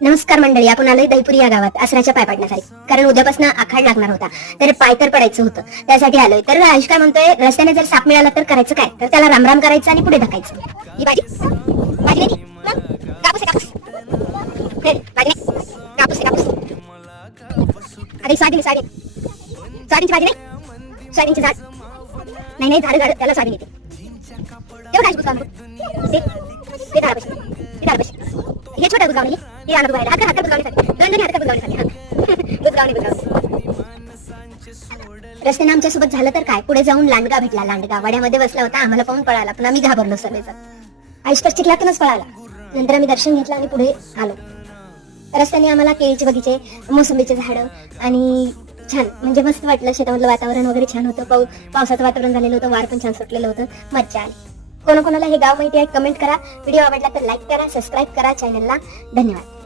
नमस्कार मंडळी, आपण आलोय दहीपुरी या गावात आसराच्या पाय पडण्यासाठी. कारण उद्यापासून आखाड लागणार होता, तर पाय तर पडायचं होतं, त्यासाठी आलोय. तर आयुष काय म्हणतोय, रस्त्याने जर साप मिळाला तर करायचं काय? तर त्याला रामराम करायचं आणि पुढे ढकायचं. ही भाजी भाजी नाही, कापूस आहे, कापूस नाही, भाजी नाही, कापूस आहे, कापूस. अरे साडीची भाजी नाही, साडीची झाड नाही नाही, झाड त्याला साडी येते. तेव्हा काय बुजगावून ते झाडापाशी, ते झाडापाशी हे छोटा बुजगावून हे आणत बाहेर हात बुजगावण्यासाठी, दोन हात बुजगावण्यासाठी बुजगावणी. रस्त्याने आमच्या सोबत झालं तर काय, पुढे जाऊन लांडगा भेटला. लांडगा वाड्यामध्ये बसला होता, आम्हाला पाहून पळाला, पण आम्ही घाबरलो सर्वजण. आयुष्कर चिखलातूनच पळाला. नंतर आम्ही दर्शन घेतलं आणि पुढे आलो. रस्त्याने आम्हाला केळीचे बगीचे, मोसंबीचे झाडं आणि छान म्हणजे मस्त वाटलं. शेतामधलं वातावरण वगैरे छान होतं. पावसाचं वातावरण झालेलं होतं, वार पण छान सुटलेलं होतं. मज्जा आली. कोणाकोणाला हे गाव माहिती आहे कमेंट करा. व्हिडिओ आवडला तर लाईक करा, सबस्क्राईब करा चॅनलला. धन्यवाद.